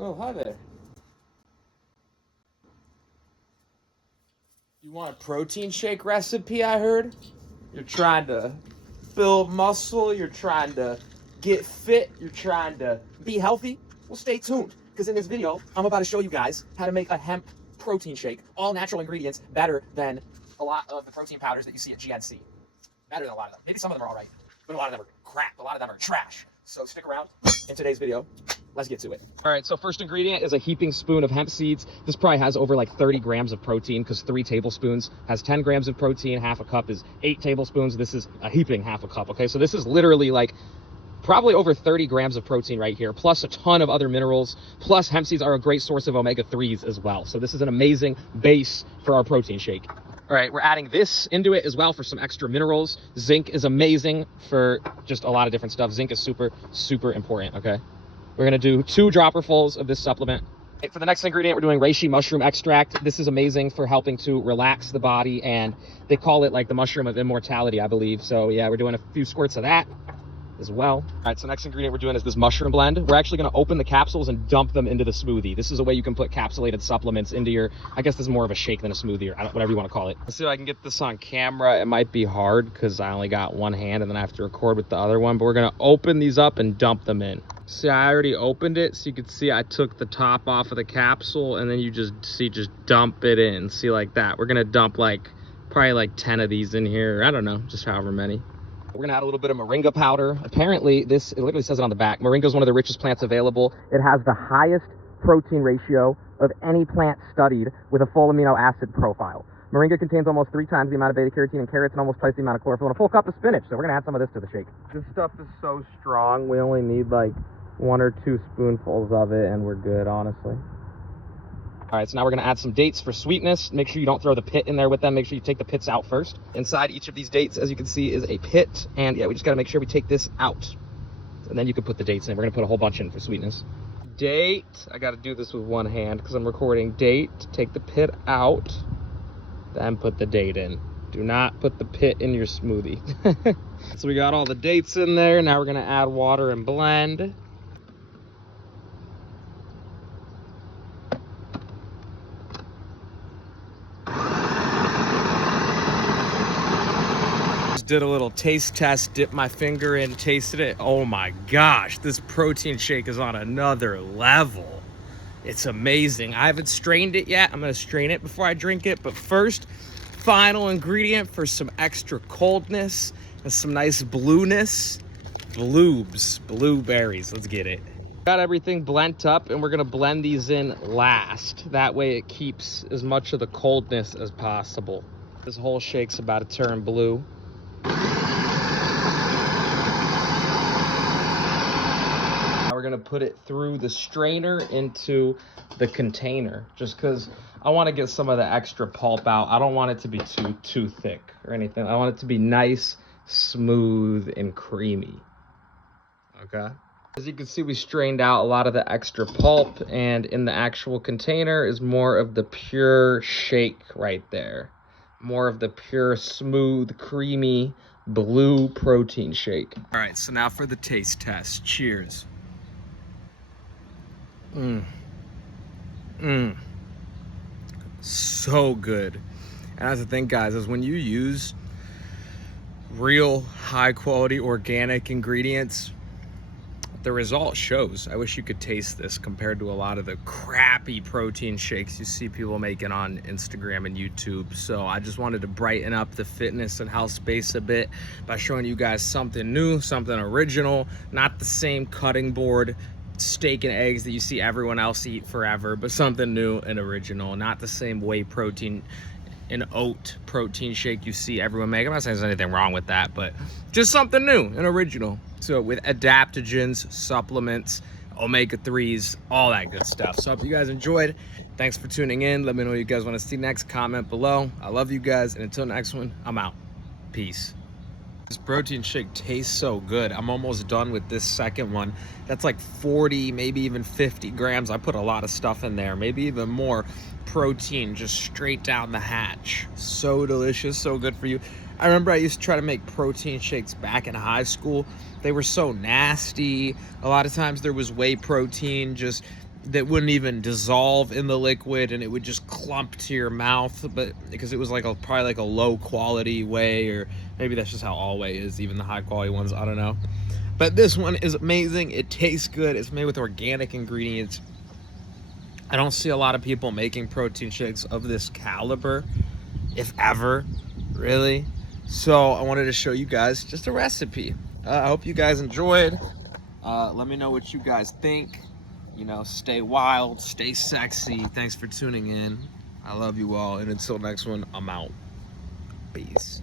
Oh, hi there. You want a protein shake recipe, I heard? You're trying to build muscle, you're trying to get fit, you're trying to be healthy? Well, stay tuned, because in this video, I'm about to show you guys how to make a hemp protein shake. All natural ingredients, better than a lot of the protein powders that you see at GNC. Better than a lot of them. Maybe some of them are all right, but a lot of them are crap. A lot of them are trash. So stick around in today's video. Let's get to it. All right, so first ingredient is a heaping spoon of hemp seeds. This probably has over like 30 grams of protein because 3 tablespoons has 10 grams of protein. Half a cup is 8 tablespoons. This is a heaping half a cup, okay? So this is literally like probably over 30 grams of protein right here, plus a ton of other minerals. Plus hemp seeds are a great source of omega-3s as well. So this is an amazing base for our protein shake. All right, we're adding this into it as well for some extra minerals. Zinc is amazing for just a lot of different stuff. Zinc is super, super important, okay? We're gonna do 2 dropperfuls of this supplement. For the next ingredient, we're doing reishi mushroom extract. This is amazing for helping to relax the body, and they call it like the mushroom of immortality, I believe. So yeah, we're doing a few squirts of that as well. All right, so next ingredient we're doing is this mushroom blend. We're actually going to open the capsules and dump them into the smoothie. This is a way you can put capsulated supplements into your, I guess this is more of a shake than a smoothie, or whatever you want to call it. Let's see if I can get this on camera. It might be hard because I only got one hand and then I have to record with the other one, but we're going to open these up and dump them in. See, I already opened it, so you can see I took the top off of the capsule, and then you just dump it in. See, like that. We're going to dump like probably like 10 of these in here. I don't know, just however many. We're gonna add a little bit of moringa powder. Apparently, it literally says it on the back. Moringa is one of the richest plants available. It has the highest protein ratio of any plant studied with a full amino acid profile. Moringa contains almost 3 times the amount of beta-carotene in carrots and almost twice the amount of chlorophyll in a full cup of spinach. So we're gonna add some of this to the shake. This stuff is so strong. We only need like 1 or 2 spoonfuls of it and we're good, honestly. All right, so now we're gonna add some dates for sweetness. Make sure you don't throw the pit in there with them. Make sure you take the pits out first. Inside each of these dates, as you can see, is a pit. And yeah, we just gotta make sure we take this out. And then you can put the dates in. We're gonna put a whole bunch in for sweetness. Date, I gotta do this with one hand because I'm recording. Date, take the pit out, then put the date in. Do not put the pit in your smoothie. So we got all the dates in there. Now we're gonna add water and blend. Did a little taste test, dipped my finger in, tasted it. Oh my gosh, this protein shake is on another level. It's amazing. I haven't strained it yet. I'm gonna strain it before I drink it, but first, final ingredient for some extra coldness and some nice blueness. Blueberries, let's get it. Got everything blent up and we're gonna blend these in last. That way it keeps as much of the coldness as possible. This whole shake's about to turn blue. Now we're gonna put it through the strainer into the container just because I want to get some of the extra pulp out. I don't want it to be too thick or anything. I want it to be nice, smooth, and creamy. Okay. As you can see, we strained out a lot of the extra pulp, and in the actual container is more of the pure shake right there. More of the pure, smooth, creamy, blue protein shake. All right, so now for the taste test. Cheers. So good. And that's the thing, guys, is when you use real high quality organic ingredients, the result shows. I wish you could taste this compared to a lot of the crappy protein shakes you see people making on Instagram and YouTube. So I just wanted to brighten up the fitness and health space a bit by showing you guys something new, something original, not the same cutting board steak and eggs that you see everyone else eat forever, but something new and original, not the same whey protein and oat protein shake you see everyone make. I'm not saying there's anything wrong with that, but just something new and original. So with adaptogens, supplements, omega-3s, all that good stuff. So I hope you guys enjoyed. Thanks for tuning in. Let me know what you guys want to see next. Comment below. I love you guys, and until next one, I'm out. Peace. This protein shake tastes so good. I'm almost done with this second one. That's like 40, maybe even 50 grams. I put a lot of stuff in there, maybe even more protein just straight down the hatch. So delicious, so good for you. I remember I used to try to make protein shakes back in high school. They were so nasty. A lot of times there was whey protein just that wouldn't even dissolve in the liquid, and it would just clump to your mouth, but because it was like probably like a low quality whey, or maybe that's just how all whey is, even the high quality ones, I don't know. But this one is amazing. It tastes good. It's made with organic ingredients. I don't see a lot of people making protein shakes of this caliber, if ever, really. So I wanted to show you guys just a recipe. I hope you guys enjoyed. Let me know what you guys think. You know, stay wild, stay sexy. Thanks for tuning in. I love you all, and until next one, I'm out. Peace.